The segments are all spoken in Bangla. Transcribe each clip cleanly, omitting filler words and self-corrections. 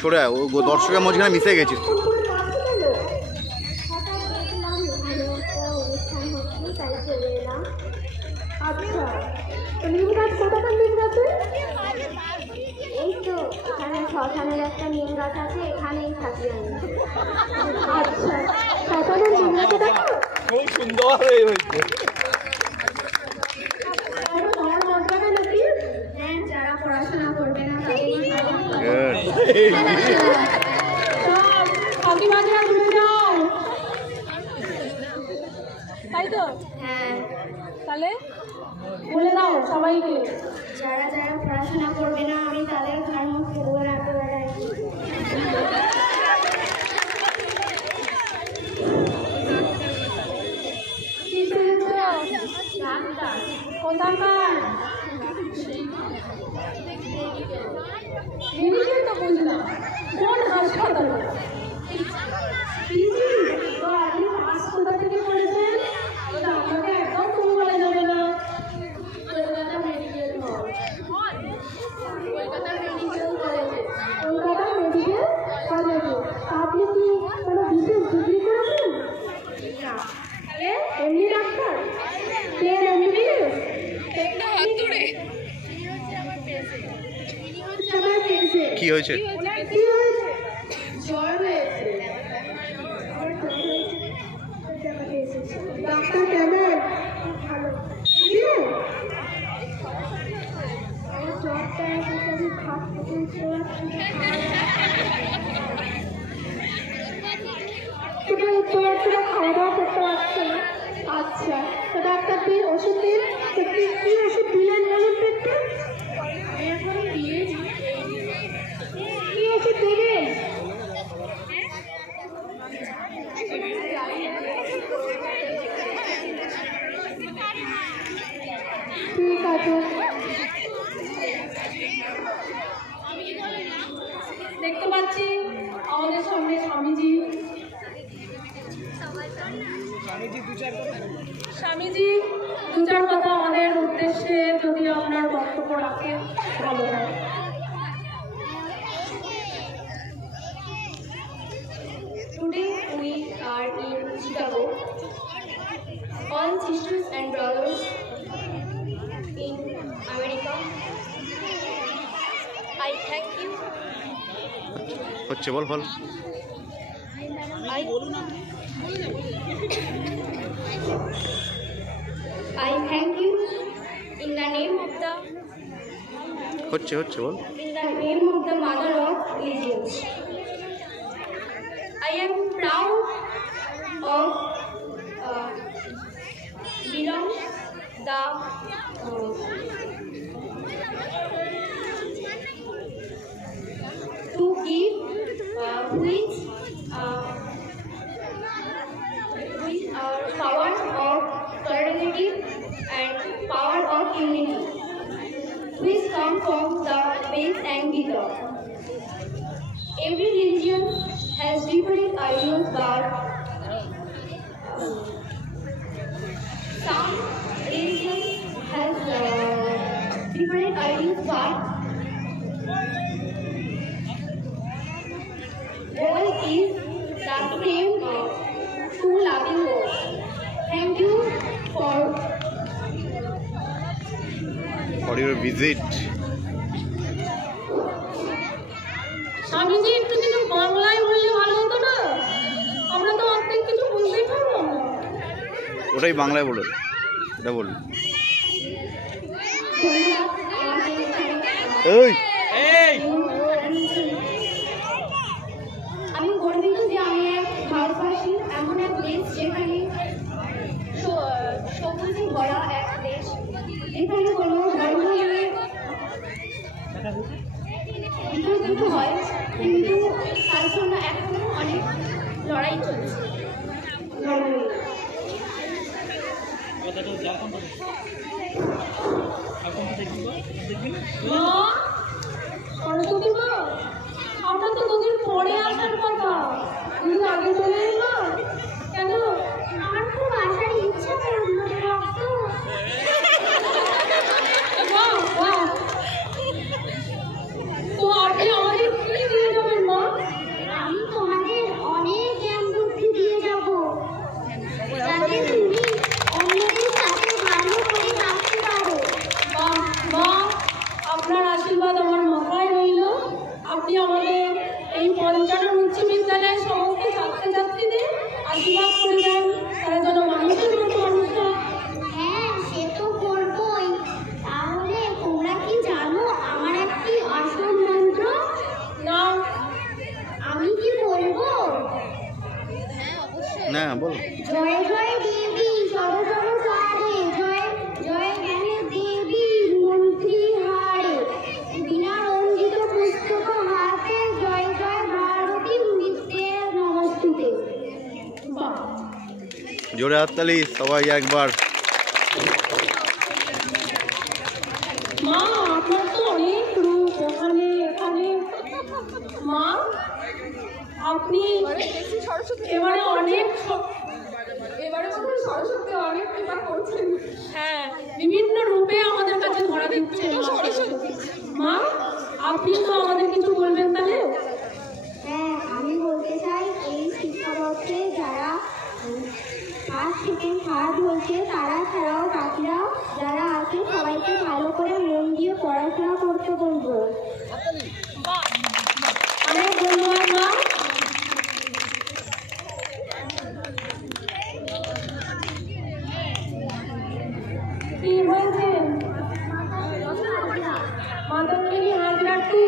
সরে ও দর্শকের মধ্যে মিশে গেছিস। শ্মশানের একটা নিম গাছ আছে, এখানেই থাকি আমি। আচ্ছা, শ্মশানের নিম গাছে দেখো খুব সুন্দর হয়ে হয়েছে। হ্যাঁ, যারা পড়াশোনা করবে না তাদেরই তাই তো? হ্যাঁ, তাহলে বলে দাও সবাইকে, যারা যারা পড়াশোনা করবে না আমি তাদের ঘর মুখ ফেলবো না একেবারে। কোথাকার তো বুঝলাম কোন হাসপাতালে কোথা থেকে পড়েছেন? আমাকে একদম তুমি বলা যাবে না। কলকাতা মেডিকেল কলেজে। আপনি কি কোনো বিশেষ ডিগ্রি করেছেন? না। এমনি ডাক্তার? কি হয়েছে? জ্বর হয়েছে। ডাক্তার কেমন? ভালো। জ্বরটা খাওয়া দাওয়া করতে পারছে না। আচ্ছা, তো ডাক্তার তুই ওষুধ দিন। কি ওষুধ দিলেন বলুন তো একটু? কি ওষুধ দেবেন? ঠিক আছে, দেখতে পাচ্ছি আমাদের সামনে স্বামীজি। স্বামীজি দু চার কথা আমাদের উদ্দেশ্যে যদি আপনার বক্তব্য রাখেন ভালো হয়। Today we are in Chicago. All sisters and brothers in America, I thank you. হচ্ছে বল বল। I thank you in the name of the ball. In the name of the Mother of Religions. I am proud of belong the to give which are power of solidarity and power of unity, which come from the base and Gita. Every religion has different ideals, but some religions has different ideals, but goal is the same to loving God. Thank you for your visit. Swamiji একটু কিন্তু বাংলায় বললে ভালো হতো না? আমরা তো অর্ধেক কিছু বুঝতেই পারলাম না। ওটাই বাংলায় বলো, এটা বল। আমি গর্বিত যে আমি এক ভারতবাসী, এমন এক দেশ যেখানে সবুজে ভরা এক দেশ, যেখানে কোনো ধর্ম নিয়ে বিতর্কিত হয়, কিন্তু তার জন্য এখনো অনেক লড়াই চলছে ধর্ম নিয়ে। আমরা তো দুদিন পরে আসার কথা, কিন্তু আগে চলে এলাম কেন? আমার খুব আসার ইচ্ছা করে জোরে হাততালি সবাই একবার। মা আপনার তো অনেক রূপ, ওখানে এখানে। মা আপনি এবারে অনেক সরস্বতী অনেক কৃপা করছেন। হ্যাঁ, বিভিন্ন রূপে আমাদের কাছে ধরা দিচ্ছেন মা। আপনি তো আমাদের কিছু বলবেন তাহলে? হ্যাঁ, আমি বলতে চাই এই শিক্ষাবর্ষে যারা ফার্স্ট সেকেন্ড থার্ড হয়েছে তারা ছাড়াও বাকিরাও যারা আছে সবাইকে ভালো করে মন দিয়ে পড়াশোনা করতে বলবো। অনেক ধন্যবাদ মা। কি হয়েছে? মাতাঙ্গিনী হাজরা 2,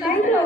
তাই তো?